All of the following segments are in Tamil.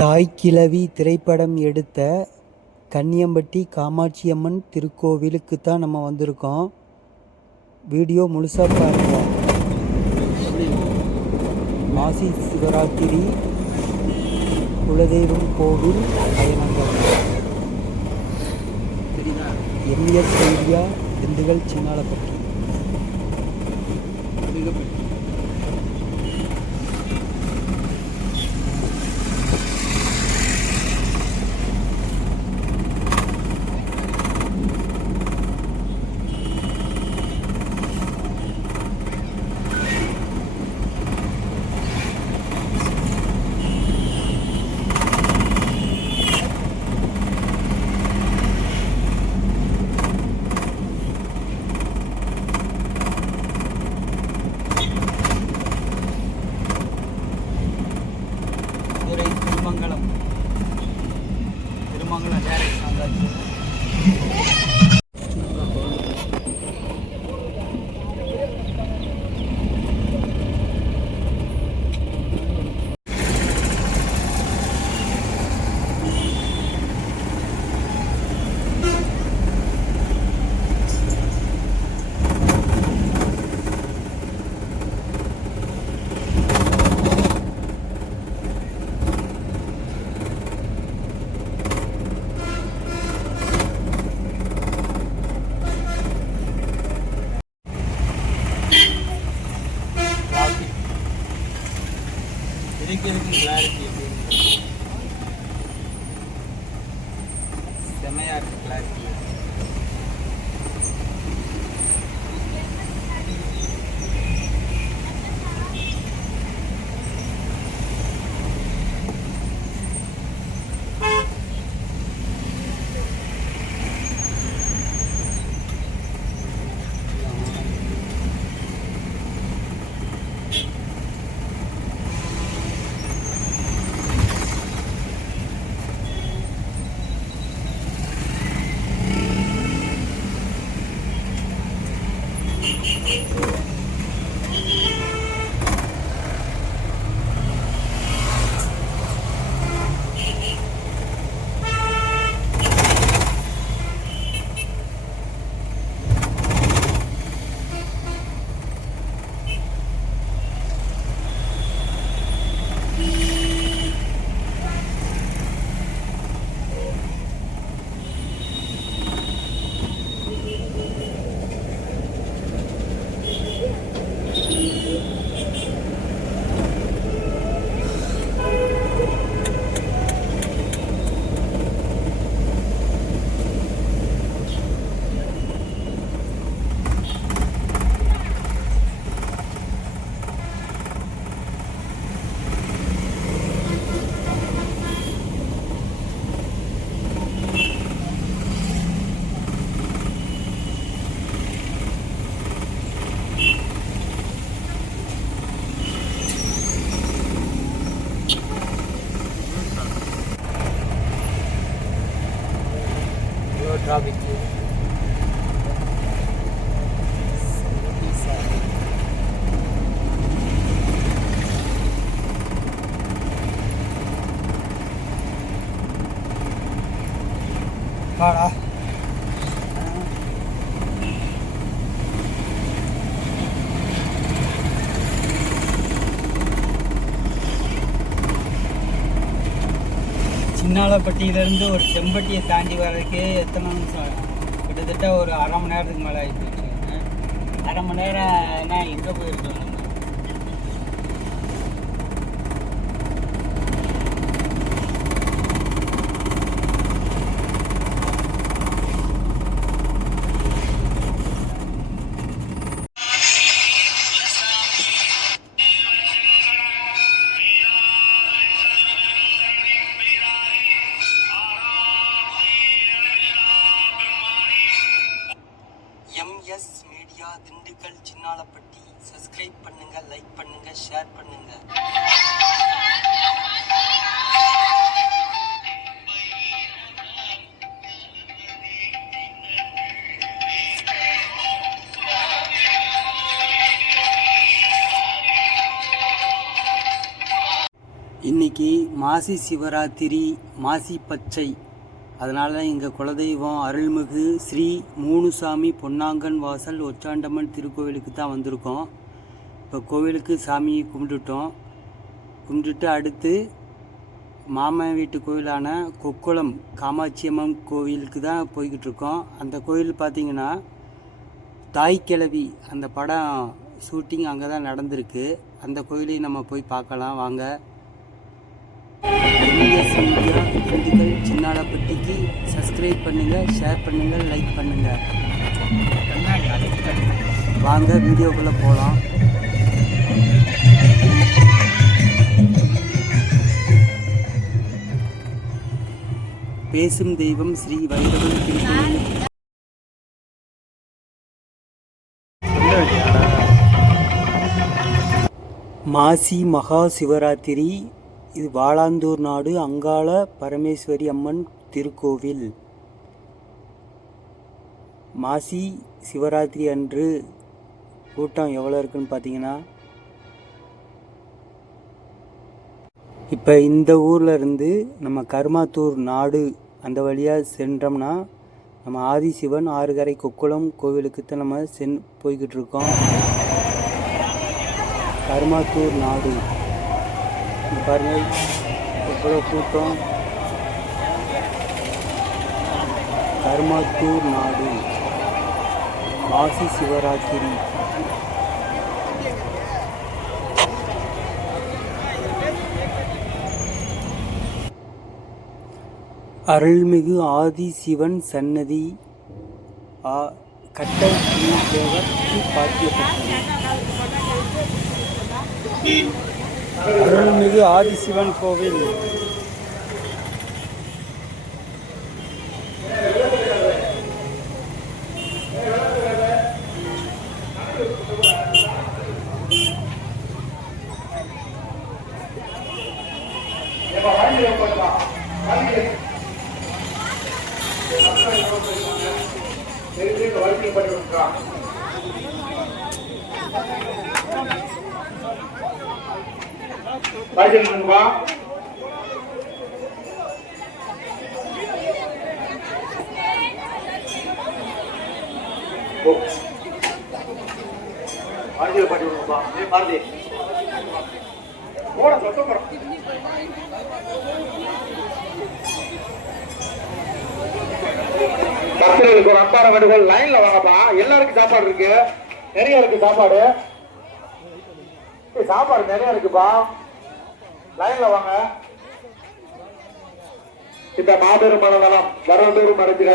தாய்க்கிழவி திரைப்படம் எடுத்த கன்னியம்பட்டி காமாட்சியம்மன் திருக்கோவிலுக்கு தான் நம்ம வந்திருக்கோம். வீடியோ முழுசாக பாருங்கள். மாசி சிவராத்திரி குலதெய்வம் கோவில் பயணங்கள். MS media, Dindigul, Chinnalapatti. Thirumangalam direct வந்தாச்சு. கிளாரிட்டி செமையா இருக்கு. Clarity traffic. Para. சின்னாலப்பட்டியிலேருந்து ஒரு செம்பட்டியை தாண்டி வர்றதுக்கே எத்தனை நிமிஷம்? கிட்டத்தட்ட ஒரு அரை மணி நேரத்துக்கு மேலே ஆகிடுச்சு. அரை மணி நேரம்னா எங்கே போயிருக்கோம் நம்ம? MS media, Dindigul, Chinnalapatti. Subscribe பண்ணுங்க, லைக் பண்ணுங்க, ஷேர் பண்ணுங்க. இன்னைக்கு மாசி சிவராத்திரி, மாசி பச்சை. அதனால் எங்கள் குலதெய்வம் அருள்மிகு ஸ்ரீ மூணுசாமி பொன்னாங்கன் வாசல் ஒச்சாண்டம்மன் திருக்கோவிலுக்கு தான் வந்திருக்கோம். இப்போ கோவிலுக்கு சாமியை கும்பிட்டுட்டு அடுத்து மாமன் வீட்டு கோவிலான கொக்குளம் காமாட்சியம்மன் கோவிலுக்கு தான் போய்கிட்டு இருக்கோம். அந்த கோவில் பார்த்திங்கன்னா தாய்க்கிழவி அந்த படம் ஷூட்டிங் அங்கே தான் நடந்திருக்கு. அந்த கோயிலையும் நம்ம போய் பார்க்கலாம் வாங்க. எம்எஸ் மீடியா திண்டுக்கல் சின்னாலப்பட்டிக்கு சப்ஸ்கிரைப் பண்ணுங்கள், ஷேர் பண்ணுங்கள், லைக் பண்ணுங்கள். வாங்க வீடியோக்குள்ளே போகலாம். பேசும் தெய்வம் ஸ்ரீ வைரவன் திருக்கோவில். மாசி மகா சிவராத்திரி. இது வாளாந்தூர் நாடு அங்காள பரமேஸ்வரி அம்மன் திருக்கோவில். மாசி சிவராத்திரி அன்று கூட்டம் எவ்வளோ இருக்குன்னு பார்த்தீங்கன்னா, இப்போ இந்த ஊரில் இருந்து நம்ம கருமாத்தூர் நாடு அந்த வழியாக சென்றோம்னா நம்ம ஆதிசிவன் ஆறுகரை கொக்குளம் கோவிலுக்கு தான் நம்ம போய்கிட்டு இருக்கோம். கருமாத்தூர் நாடு பாருங்கள் எவ்வளோ கூட்டம். கருமாத்தூர் நாடு மாசி சிவராத்திரி. அருள்மிகு ஆதிசிவன் சன்னதி கட்டதேவர் பாக்கியப்பட்டது. அருள்மிகு ஆதிசிவன் கோவில். பக்தர்களுக்கு ஒரு அன்பான வேண்டுகோள், லைன்ல வாங்கப்பா. எல்லாருக்கும் சாப்பாடு இருக்கு, நிறைய இருக்கு சாப்பாடு. சாப்பாடு நிறைய இருக்குப்பா, லைன்ல வாங்க. இந்த மாபெரும் மனநலம் வரந்தோறும் நடக்கிற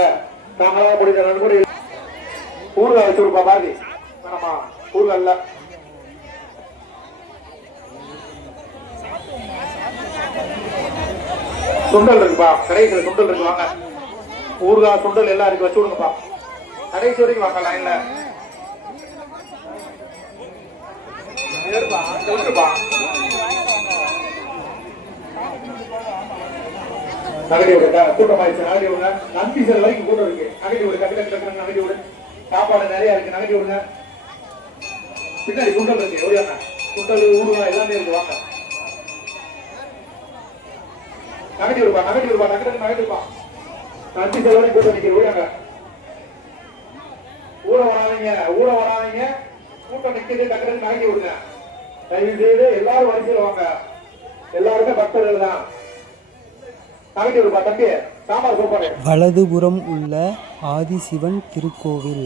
தாங்களாக முடிந்த நன்கொடை ஊர்ல வச்சிருப்பா பாரதி. வேணாமா ஊர்ல இல்ல. சுண்டல் இருக்குப்பா, கடைசியில் சுண்டல் இருக்கு வாங்க. ஊறுகாய் சுண்டல் எல்லாம் இருக்கு, வச்சு விடுங்கப்பா. கடைசி வரைக்கும் வாங்க லைன்ல. நகடி விடு, கூட்டம் ஆயிடுச்சு. நகடி விடுங்க, நந்தி சார் வரைக்கும் கூட்டம் இருக்கு. நகடி விடு, கட்டு நகடி விடு. சாப்பாடு நிறைய இருக்கு, நகடி விடுங்க. பின்னாடி சுண்டல் இருக்கு, ஒடியாங்க. சுண்டல் ஊறுகாய் எல்லாமே இருக்கு வாங்க. நகடி விடுப்பா, நகடி விடுப்பா, நகடி விடுப்பா. நந்தி சார் வரைக்கும் கூட்டம் நிற்கிற, ஒடியாங்க. ஊட வராதீங்க. கூட்டம் நிற்கிறது, டக்கு நகடி விடுங்க. தயவு செய்து எல்லாரும் வரிசையில் வாங்க. எல்லாருமே பக்தர்கள் தான். வலதுபுறம் உள்ள ஆதிசிவன் திருக்கோவில்.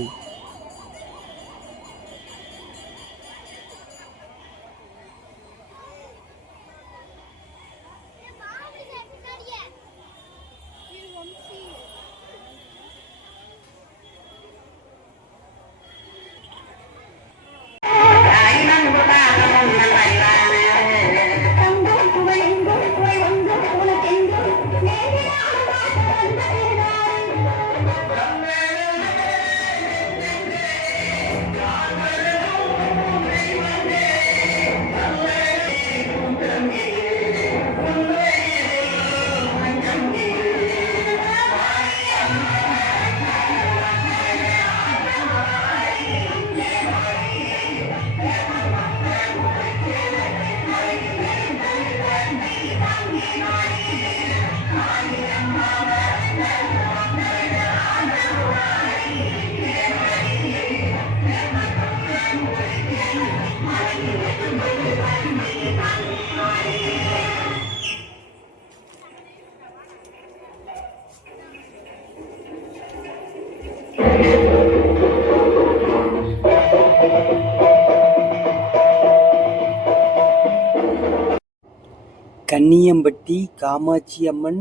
கன்னியம்பட்டி காமாட்சி அம்மன்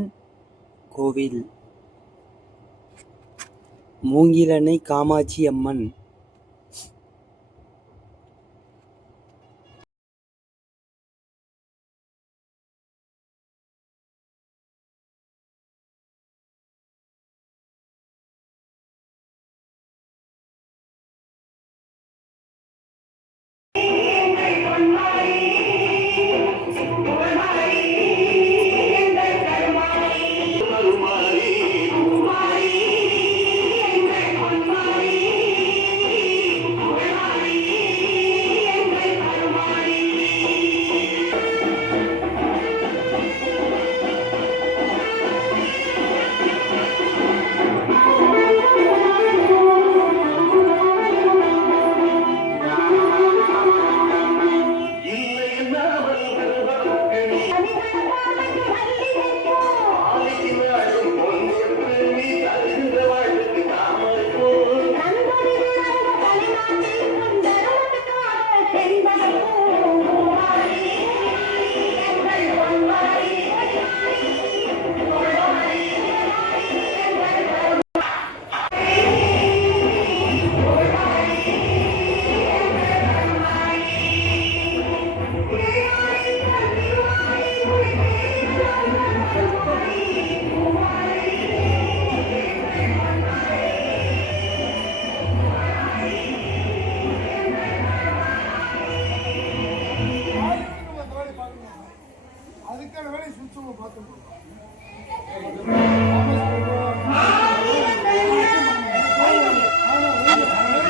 கோவில், மூங்கிலணை காமாட்சி அம்மன்,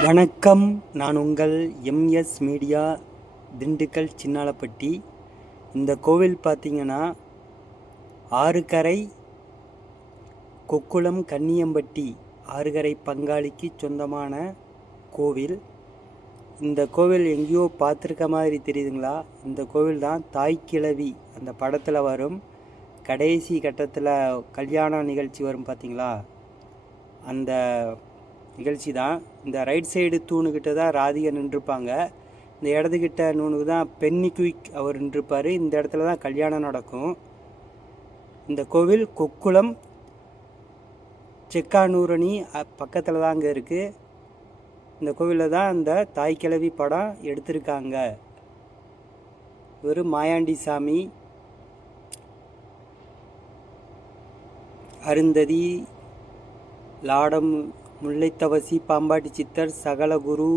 வணக்கம். நான் உங்கள் எம்எஸ் மீடியா, திண்டுக்கல் சின்னாலப்பட்டி. இந்த கோவில் பார்த்திங்கன்னா ஆறுகரை கொக்குளம் கன்னியம்பட்டி ஆறுகரை பங்காளிக்கு சொந்தமான கோவில். இந்த கோவில் எங்கேயோ பார்த்துருக்க மாதிரி தெரியுதுங்களா? இந்த கோவில் தான் தாய்க்கிழவி அந்த படத்தில் வரும் கடைசி கட்டத்தில் கல்யாண நிகழ்ச்சி வரும் பார்த்தீங்களா? அந்த நிகழ்ச்சி தான். இந்த ரைட் சைடு தூணுக்கிட்ட தான் ராதிகா நின்றுப்பாங்க. இந்த இடத்துக்கிட்ட நூனுக்கு தான் பென்னி குயிக் அவர் நின்றுப்பார். இந்த இடத்துல தான் கல்யாணம் நடக்கும். இந்த கோவில் கொக்குளம் செக்கானூரணி பக்கத்தில் தான் அங்கே இருக்குது. இந்த கோவிலில் தான் இந்த தாய்க்கிழவி படம் எடுத்திருக்காங்க. ஒரு மாயாண்டி சாமி, அருந்ததி, லாடம், முல்லைத்தவசி, பாம்பாட்டி சித்தர், சகலகுரு,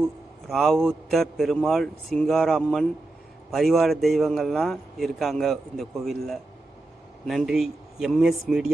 ராவுத்தர் பெருமாள், சிங்கார அம்மன், பரிவார தெய்வங்கள்லாம் இருக்காங்க இந்த கோவிலில். நன்றி. MS media.